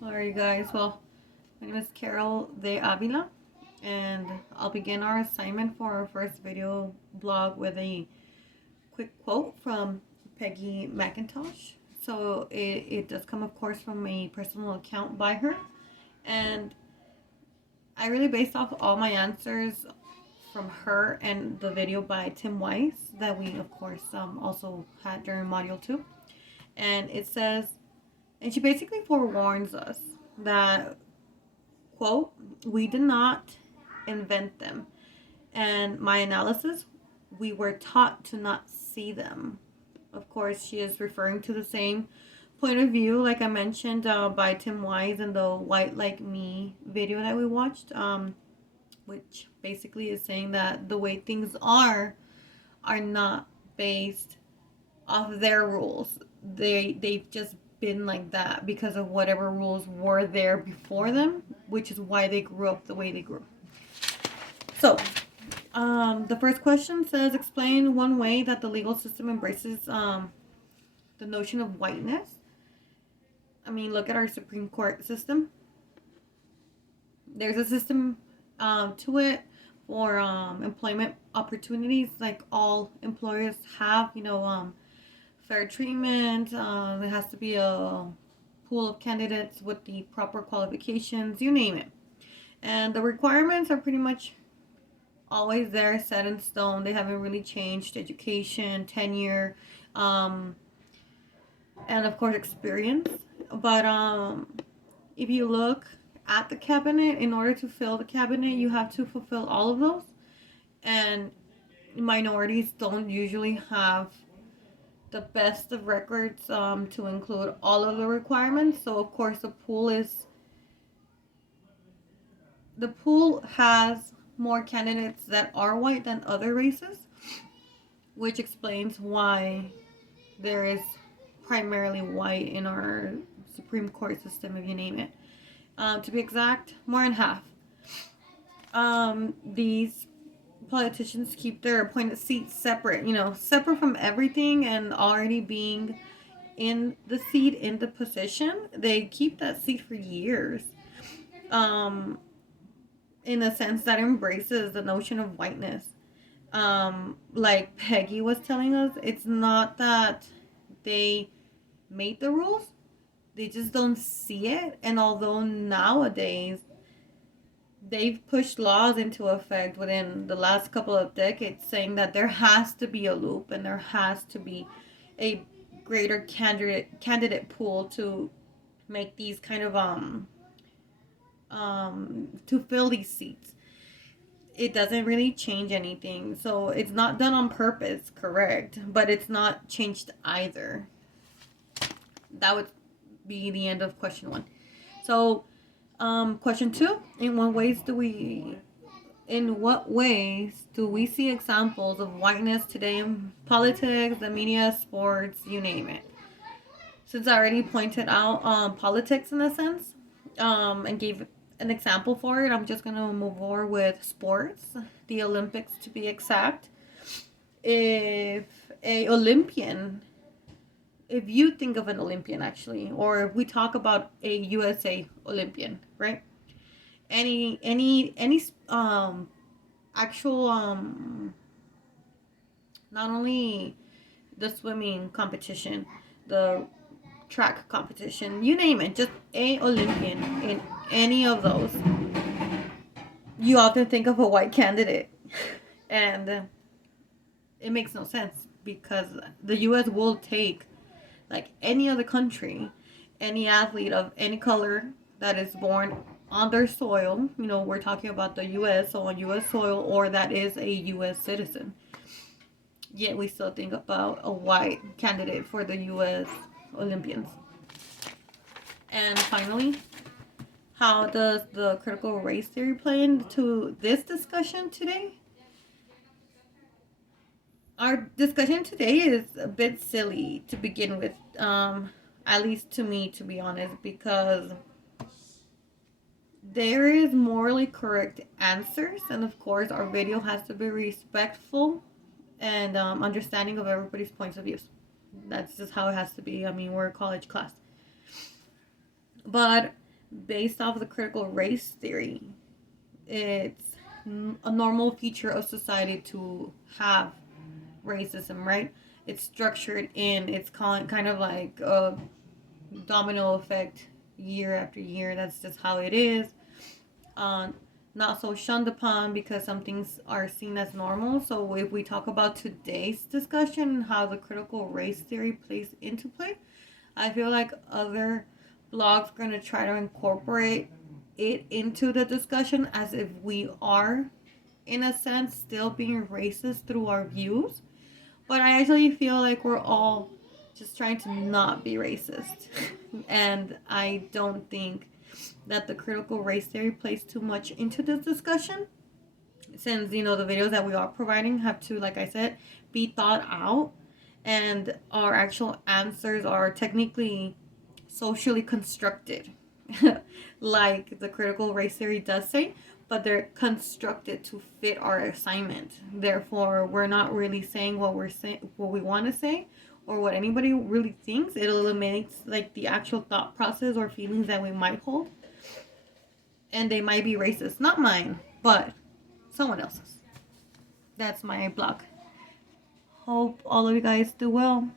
Alright, guys. Well, my name is Carol de Avila, and I'll begin our assignment for our first video blog with a quick quote from Peggy McIntosh. So it does come, of course, from a personal account by her, and I really based off all my answers from her and the video by Tim Weiss that we, of course, also had during Module 2. And it says, and she basically forewarns us that, quote, we did not invent them. And my analysis, we were taught to not see them. Of course, she is referring to the same point of view, like I mentioned, by Tim Wise in the White Like Me video that we watched, which basically is saying that the way things are not based off their rules. They've just been like that because of whatever rules were there before them, which is why they grew up the way they grew. So, the first question says, explain one way that the legal system embraces the notion of whiteness. I mean, look at our Supreme Court system. There's a system to it for employment opportunities, like all employers have, fair treatment. There has to be a pool of candidates with the proper qualifications, you name it. And the requirements are pretty much always there, set in stone. They haven't really changed. Education, tenure, and of course experience. But if you look at the cabinet, in order to fill the cabinet, you have to fulfill all of those. And minorities don't usually have the best of records to include all of the requirements. So of course the pool has more candidates that are white than other races, which explains why there is primarily white in our Supreme Court system, if you name it. To be exact, more than half. These politicians keep their appointed seats separate, separate from everything, and already being in the seat, in the position, they keep that seat for years. In a sense that embraces the notion of whiteness. Like Peggy was telling us, it's not that they made the rules, they just don't see it. And although nowadays they've pushed laws into effect within the last couple of decades saying that there has to be a loop and there has to be a greater candidate pool to make these kind of to fill these seats, it doesn't really change anything. So it's not done on purpose, correct, but it's not changed either. That would be the end of question 1. So question 2, in what ways do we see examples of whiteness today in politics, the media, sports, you name it? Since I already pointed out politics in a sense, and gave an example for it, I'm just going to move over with sports, the Olympics to be exact. If you think of an Olympian actually, or if we talk about a USA Olympian, right? Any actual not only the swimming competition, the track competition, you name it, just a Olympian in any of those, you often think of a white candidate. And it makes no sense because the US will take, like any other country, any athlete of any color that is born on their soil. We're talking about the US, so on US soil, or that is a US citizen. Yet we still think about a white candidate for the US Olympians. And finally, how does the critical race theory play into this discussion today? Our discussion today is a bit silly to begin with, at least to me, to be honest, because there is morally correct answers, and of course our video has to be respectful and understanding of everybody's points of views. That's just how it has to be. I mean, we're a college class. But based off of the critical race theory. It's a normal feature of society to have racism, right? It's structured in, it's kind of like a domino effect year after year. That's just how it is. Uh, Not so shunned upon because some things are seen as normal. So if we talk about today's discussion, how the critical race theory plays into play, I feel like other blogs are going to try to incorporate it into the discussion as if we are, in a sense, still being racist through our views. But I actually feel like we're all just trying to not be racist. And I don't think that the critical race theory plays too much into this discussion, since the videos that we are providing have to, like I said, be thought out, and our actual answers are technically socially constructed, like the critical race theory does say, but they're constructed to fit our assignment. Therefore, we're not really saying what we want to say, or what anybody really thinks. It eliminates like the actual thought process or feelings that we might hold, and they might be racist. Not mine, but someone else's. That's my blog. Hope all of you guys do well.